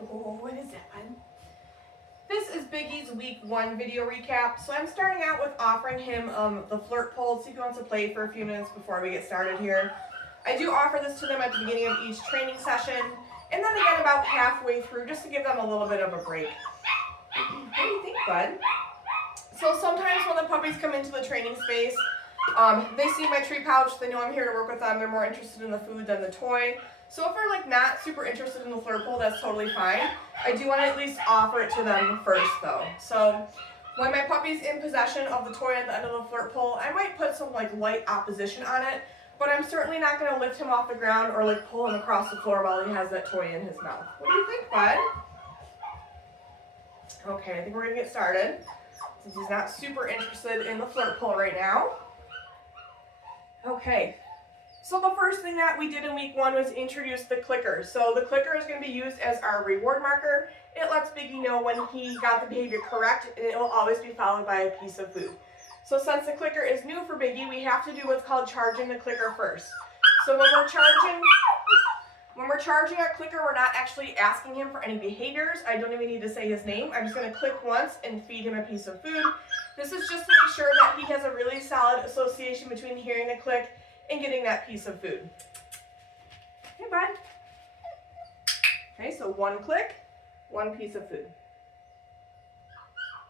Oh, what is that one? This is Biggie's week 1 video recap. So I'm starting out with offering him the flirt pole, see if he wants to play for a few minutes before we get started here. I do offer this to them at the beginning of each training session, and then again about halfway through, just to give them a little bit of a break. What do you think, bud? So sometimes when the puppies come into the training space, they see my tree pouch, they know I'm here to work with them, they're more interested in the food than the toy. So if they're like not super interested in the flirt pole, that's totally fine. I do want to at least offer it to them first though. So when my puppy's in possession of the toy at the end of the flirt pole, I might put some like light opposition on it, but I'm certainly not going to lift him off the ground or like pull him across the floor while he has that toy in his mouth. What do you think, bud? Okay, I think we're going to get started since he's not super interested in the flirt pole right now. Okay, so the first thing that we did in week 1 was introduce the clicker. So the clicker is going to be used as our reward marker. It lets Biggie know when he got the behavior correct, and it will always be followed by a piece of food. So since the clicker is new for Biggie, we have to do what's called charging the clicker first. So when we're charging our clicker, we're not actually asking him for any behaviors. I don't even need to say his name. I'm just going to click once and feed him a piece of food. This is just to make sure that he has a really solid association between hearing the click and getting that piece of food. Hey, bud. Okay, so 1 click, 1 piece of food.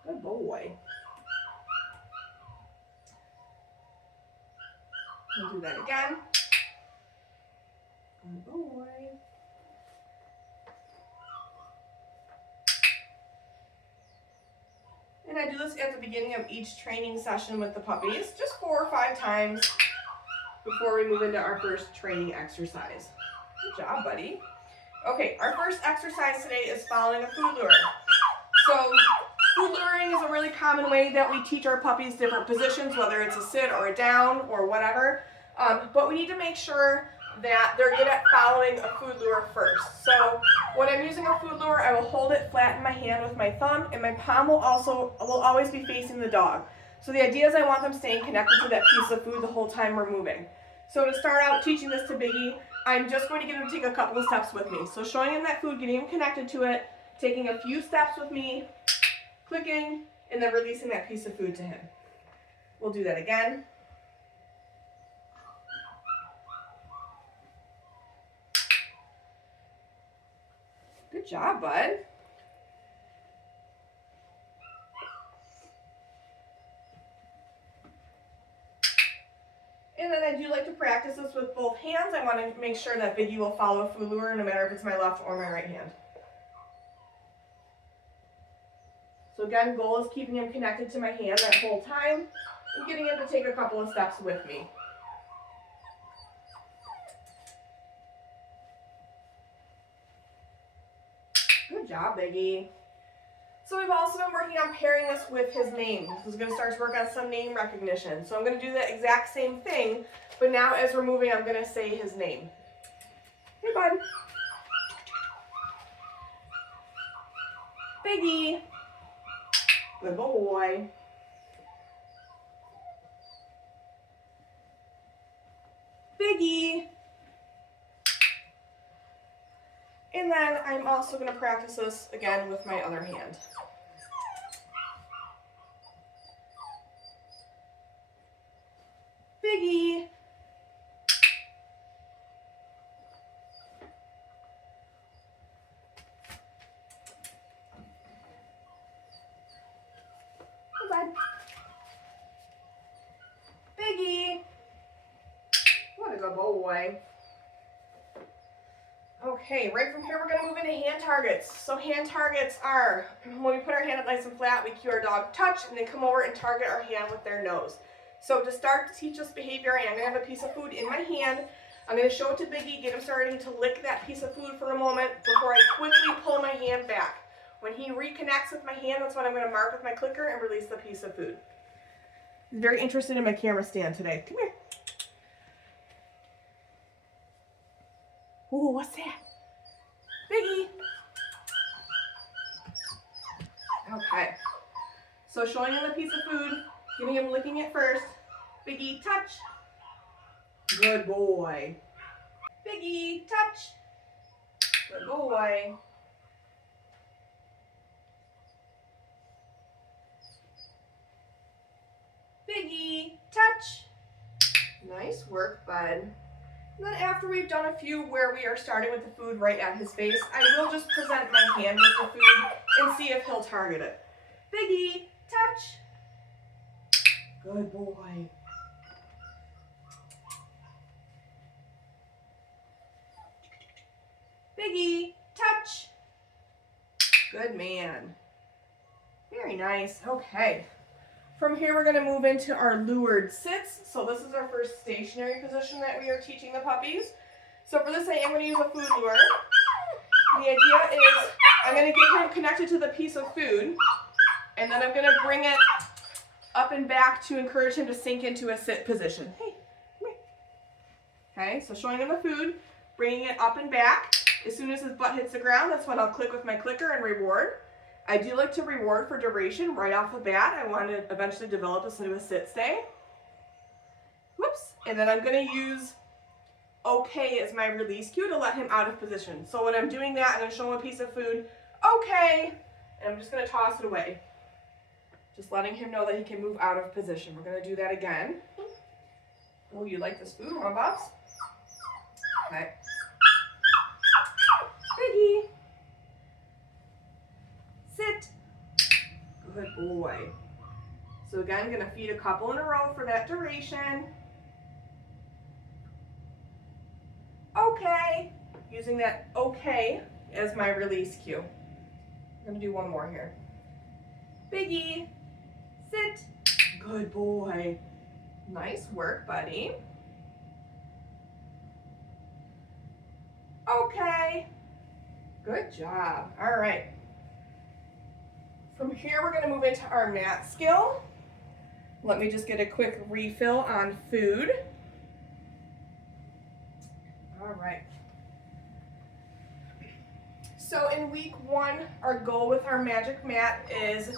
Good boy. We'll do that again. Good boy. And I do this at the beginning of each training session with the puppies, just 4 or 5 times before we move into our first training exercise. Good job, buddy. Okay, our first exercise today is following a food lure. So food luring is a really common way that we teach our puppies different positions, whether it's a sit or a down or whatever. But we need to make sure that they're good at following a food lure first. So when I'm using a food lure, I will hold it flat in my hand with my thumb, and my palm will always be facing the dog. So the idea is I want them staying connected to that piece of food the whole time we're moving. So to start out teaching this to Biggie, I'm just going to get him to take a couple of steps with me. So showing him that food, getting him connected to it, taking a few steps with me, clicking, and then releasing that piece of food to him. We'll do that again. Good job, bud. And then I do like to practice this with both hands. I want to make sure that Biggie will follow a food lure no matter if it's my left or my right hand. So again, goal is keeping him connected to my hand that whole time and getting him to take a couple of steps with me. Good job, Biggie. So we've also been working on pairing this with his name. This is going to start to work on some name recognition. So I'm going to do the exact same thing, but now as we're moving, I'm going to say his name. Hey, bud. Biggie. Good boy. Biggie. And then I'm also going to practice this again with my other hand. Biggie. Hey, bud. Biggie. What a good boy. Okay, right from here we're going to move into hand targets. So hand targets are, when we put our hand up nice and flat, we cue our dog touch, and then come over and target our hand with their nose. So to start to teach this behavior, I'm going to have a piece of food in my hand. I'm going to show it to Biggie, get him starting to lick that piece of food for a moment before I quickly pull my hand back. When he reconnects with my hand, that's when I'm going to mark with my clicker and release the piece of food. He's very interested in my camera stand today. Come here. Ooh, what's that? Biggie. Okay. So showing him the piece of food, giving him licking it first. Biggie, touch. Good boy. Biggie, touch. Good boy. Biggie, touch. Nice work, bud. And then after we've done a few where we are starting with the food right at his face, I will just present my hand with the food and see if he'll target it. Biggie, touch. Good boy. Biggie, touch. Good man. Very nice. Okay. From here, we're going to move into our lured sits. So this is our first stationary position that we are teaching the puppies. So for this, I am going to use a food lure. The idea is I'm going to get him connected to the piece of food, and then I'm going to bring it up and back to encourage him to sink into a sit position. Hey, come here. Okay, so showing him the food, bringing it up and back. As soon as his butt hits the ground, that's when I'll click with my clicker and reward. I do like to reward for duration right off the bat. I want to eventually develop this into a sit stay. Whoops. And then I'm going to use okay as my release cue to let him out of position. So when I'm doing that, I'm going to show him a piece of food. Okay. And I'm just going to toss it away. Just letting him know that he can move out of position. We're going to do that again. Oh, you like this food, huh, Bubs? Okay. Biggie. Sit. Good boy. So again, I'm going to feed a couple in a row for that duration. Okay. Using that okay as my release cue. I'm going to do one more here. Biggie. Sit. Good boy. Nice work, buddy. Okay. Good job. All right. From here, we're going to move into our mat skill. Let me just get a quick refill on food. All right. So in week 1, our goal with our magic mat is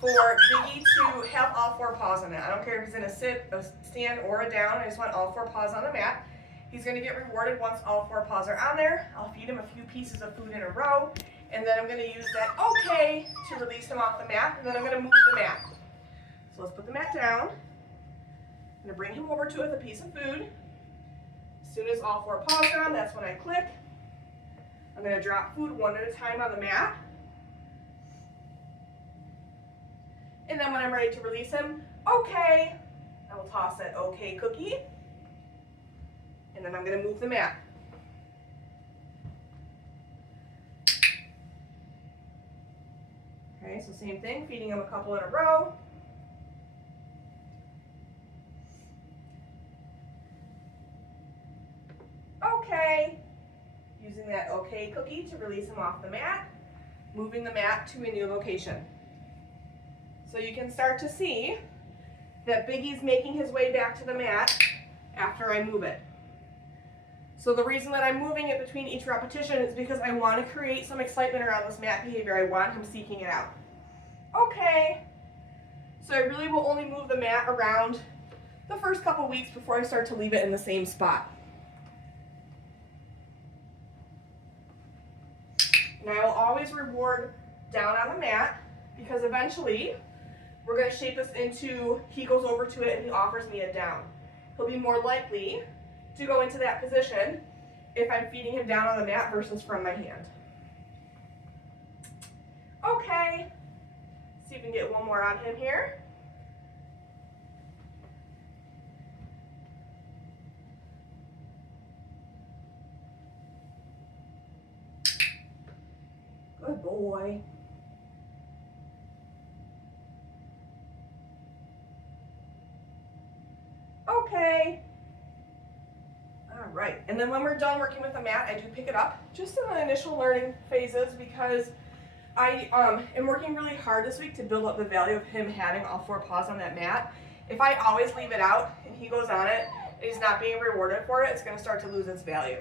for Biggie to have all 4 paws on it. I don't care if he's in a sit, a stand, or a down. I just want all 4 paws on the mat. He's going to get rewarded once all 4 paws are on there. I'll feed him a few pieces of food in a row, and then I'm going to use that okay to release him off the mat, and then I'm going to move the mat. So let's put the mat down. I'm going to bring him over to it with a piece of food. As soon as all 4 paws are on, that's when I click. I'm going to drop food one at a time on the mat. And then when I'm ready to release him, okay, I will toss that okay cookie. And then I'm going to move the mat. Okay, so same thing, feeding him a couple in a row. Okay. Using that okay cookie to release him off the mat. Moving the mat to a new location. So you can start to see that Biggie's making his way back to the mat after I move it. So the reason that I'm moving it between each repetition is because I want to create some excitement around this mat behavior. I want him seeking it out. Okay. So I really will only move the mat around the first couple weeks before I start to leave it in the same spot. And I will always reward down on the mat because eventually we're going to shape this into he goes over to it and he offers me a down. He'll be more likely to go into that position if I'm feeding him down on the mat versus from my hand. Okay. See if we can get one more on him here. Good boy. Okay. All right, and then when we're done working with the mat, I do pick it up just in the initial learning phases because I am working really hard this week to build up the value of him having all 4 paws on that mat. If I always leave it out and he goes on it and he's not being rewarded for it, it's going to start to lose its value.